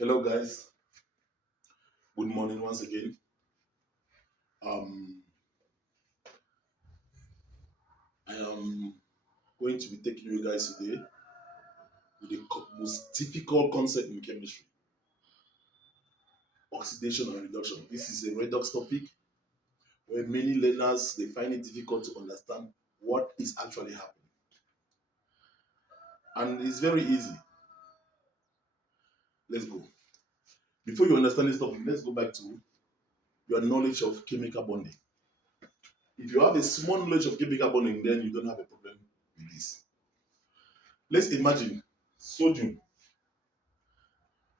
Hello, guys. Good morning once again. Um, I am going to be taking you guys today with the most difficult concept in chemistry: oxidation and reduction. This is a redox topic where many learners they find it difficult to understand what is actually happening, and it's very easy. Let's go. Before you understand this topic, let's go back to your knowledge of chemical bonding. If you have a small knowledge of chemical bonding, then you don't have a problem with this. Let's imagine sodium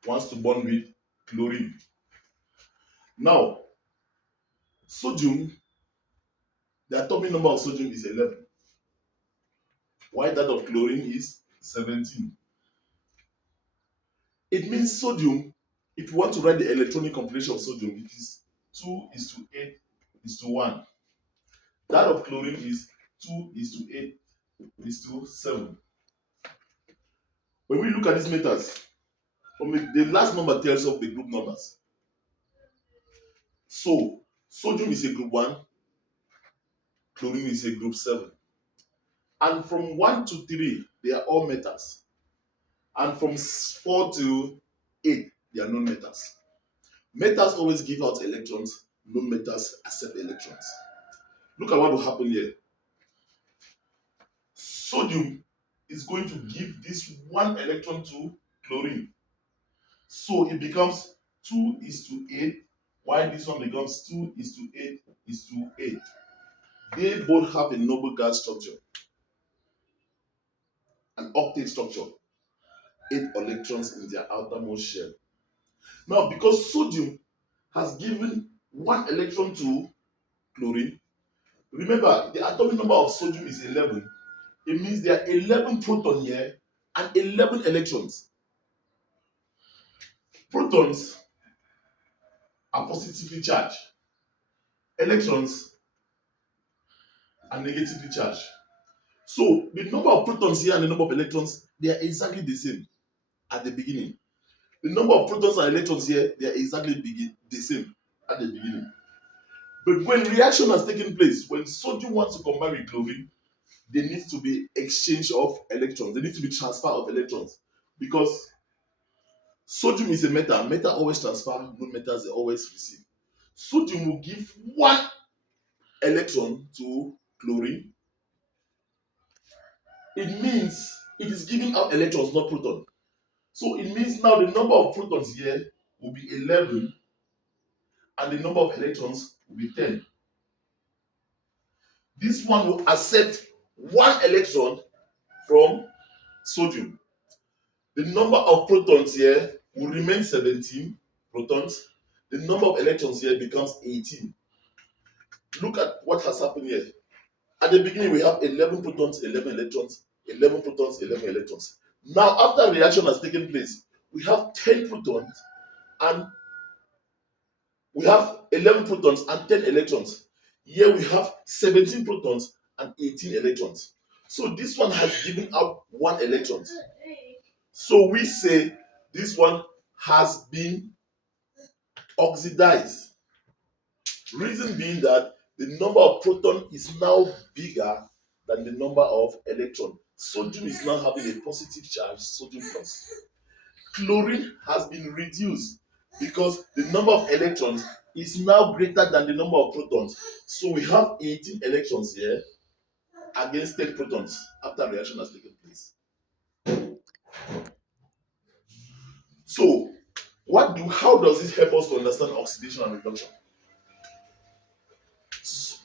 wants to bond with chlorine. Now, sodium, the atomic number of sodium is 11, while that of chlorine is 17. It means sodium, if you want to write the electronic configuration of sodium, it is 2 is to 8 is to 1. That of chlorine is 2 is to 8 is to 7. When we look at these meters, the last number tells us the group numbers. So, sodium is a group 1, chlorine is a group 7. And from 1 to 3, they are all metals. And from 4 to 8, they are non-metals. Metals always give out electrons, non-metals accept electrons. Look at what will happen here. Sodium is going to give this one electron to chlorine. So it becomes 2 is to 8, while this one becomes 2 is to 8 is to 8. They both have a noble gas structure, an octet structure, 8 electrons in their outermost shell. Now, because sodium has given one electron to chlorine, remember the atomic number of sodium is 11. It means there are 11 protons here and 11 electrons. Protons are positively charged, electrons are negatively charged. So the number of protons here and the number of electrons, they are exactly the same at the beginning. The number of protons and electrons here, they are exactly the same at the beginning. But when reaction has taken place, when sodium wants to combine with chlorine, there needs to be exchange of electrons. There needs to be transfer of electrons, because sodium is a metal. Metal always transfer, non-metals they always receive. Sodium will give one electron to chlorine. It means it is giving out electrons, not protons. So it means now the number of protons here will be 11 and the number of electrons will be 10. This one will accept one electron from sodium. The number of protons here will remain 17 protons. The number of electrons here becomes 18. Look at what has happened here. At the beginning, we have 11 protons, 11 electrons, 11 protons, 11 electrons. Now, after reaction has taken place, we have 10 protons and we have 11 protons and 10 electrons. Here we have 17 protons and 18 electrons. So this one has given out one electron. So we say this one has been oxidized. Reason being that the number of proton is now bigger than the number of electron. Sodium is now having a positive charge, sodium plus. Chlorine has been reduced because the number of electrons is now greater than the number of protons. So we have 18 electrons here against 10 protons after reaction has taken place. So how does this help us to understand oxidation and reduction?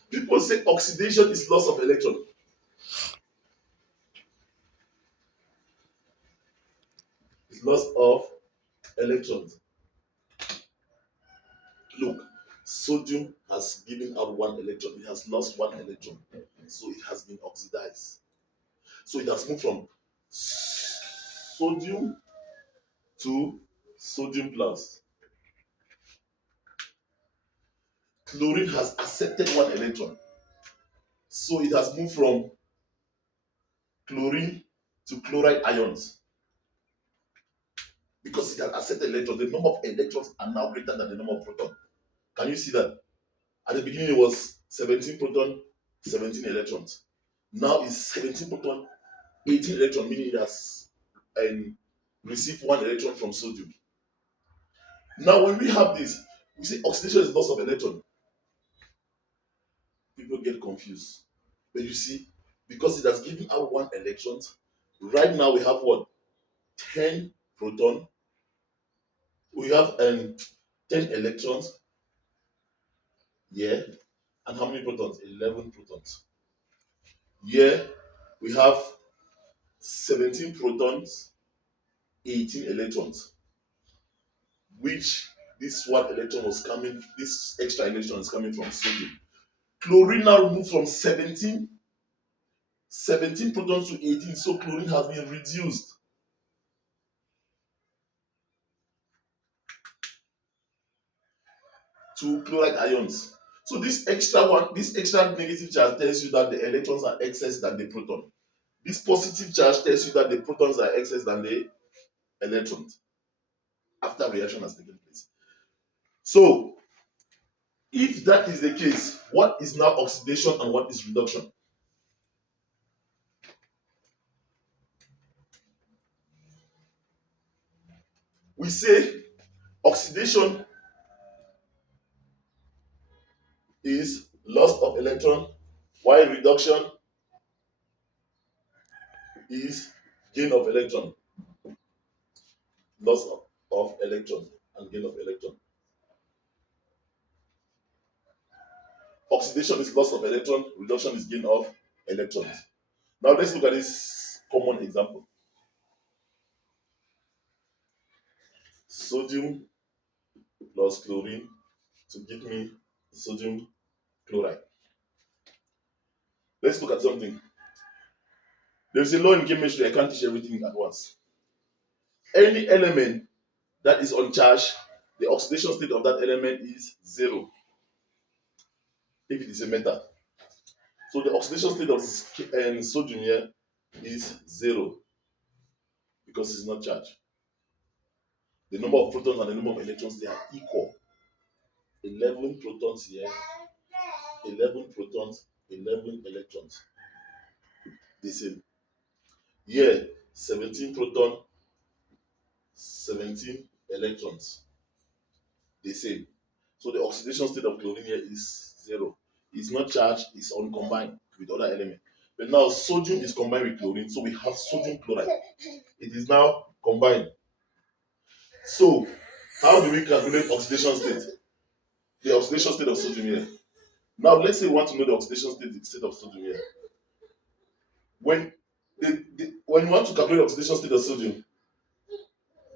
People say oxidation is loss of electron. It's loss of electrons. Look, sodium has given out one electron. It has lost one electron. So it has been oxidized. So it has moved from sodium to sodium plus. Chlorine has accepted one electron. So it has moved from chlorine to chloride ions. because it has accepted electrons. The number of electrons are now greater than the number of protons. Can you see that? At the beginning, it was 17 proton, 17 electrons. Now it's 17 proton, 18 electron, meaning it has received one electron from sodium. Now, when we have this, we say oxidation is loss of electron. People get confused. But you see, because it has given out one electron, right now we have what? 10 proton. We have 10 electrons. Yeah. And how many protons? 11 protons. Yeah. We have 17 protons, 18 electrons, which this one electron was coming, this extra electron is coming from sodium. Chlorine now moved from 17 protons to 18, so chlorine has been reduced to chloride ions. So this extra negative charge tells you that the electrons are excess than the proton. This positive charge tells you that the protons are excess than the electrons after reaction has taken place. So if that is the case, what is now oxidation and what is reduction? We say oxidation is loss of electron, while reduction is gain of electron. Loss of electron and gain of electron. Oxidation is loss of electron, reduction is gain of electrons. Now let's look at this common example. Sodium plus chlorine to give me sodium chloride. Let's look at something. There's a law in chemistry, I can't teach everything at once. Any element that is uncharged, the oxidation state of that element is zero if it is a metal. So the oxidation state of sodium here is zero because it's not charged. The number of protons and the number of electrons, they are equal. 11 protons here, 11 protons, 11 electrons. The same. Here, 17 proton, 17 electrons. The same. So the oxidation state of chlorine here is zero. It's not charged, it's uncombined with other elements. But now sodium is combined with chlorine, so we have sodium chloride. It is now combined. So how do we calculate oxidation state? The oxidation state of sodium here. Now let's say we want to know the oxidation state of sodium here. When when you want to calculate oxidation state of sodium,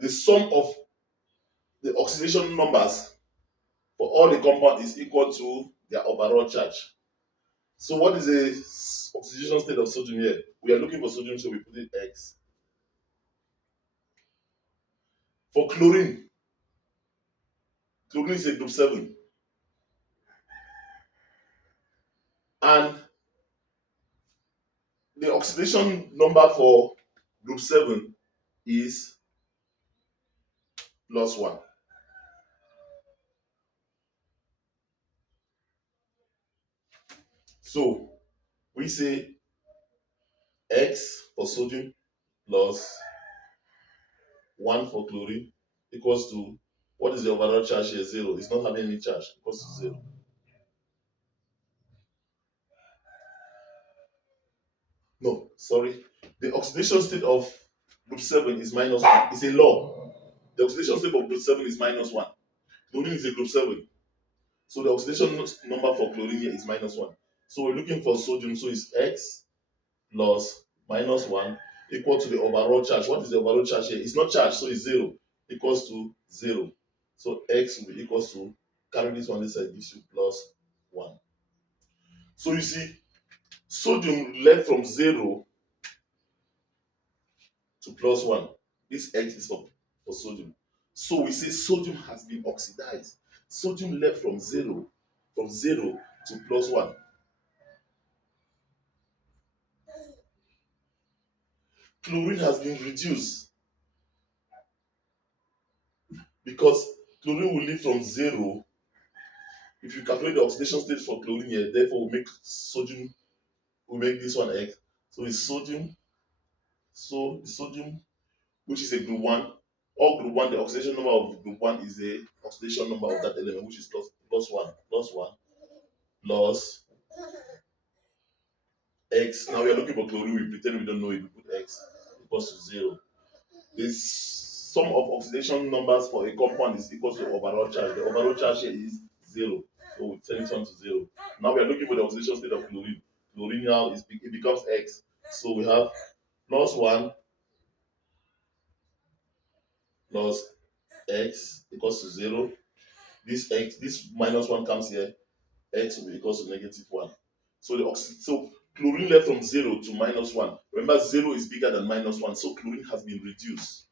the sum of the oxidation numbers for all the compound is equal to their overall charge. So what is the oxidation state of sodium here? We are looking for sodium, so we put it X. For chlorine, chlorine is a group 7. And the oxidation number for group 7 is +1. So we say X for sodium plus 1 for chlorine equals to, what is the overall charge here? 0. It's not having any charge, equals to 0. No, sorry. The oxidation state of group 7 is -1. It's a law. The oxidation state of group 7 is -1. Chlorine is a group 7. So the oxidation number for chlorine here is -1. So we're looking for sodium, so it's X plus -1 equal to the overall charge. What is the overall charge here? It's not charged, so it's 0, equals to 0. So X will be equals to, carry this one this side, gives you +1. So you see, sodium left from 0 to +1. This X is for sodium. So we say sodium has been oxidized. Sodium left from 0 to +1. Chlorine has been reduced. because chlorine will leave from 0. If you calculate the oxidation state for chlorine here, therefore we make sodium, we make this one X. So it's sodium. So the sodium, which is a group 1, or group 1, the oxidation number of group 1 is the oxidation number of that element, which is plus 1, plus X. Now we are looking for chlorine, we pretend we don't know it, we put X equals to 0. The sum of oxidation numbers for a compound is equal to overall charge. The overall charge here is 0. So we turn it on to 0. Now we are looking for the oxidation state of chlorine. Chlorine now it becomes X. So we have plus 1 plus X equals to 0. This X, this minus 1 comes here. X will be equals to negative 1. So so chlorine left from 0 to minus 1. Remember, 0 is bigger than minus 1, so chlorine has been reduced.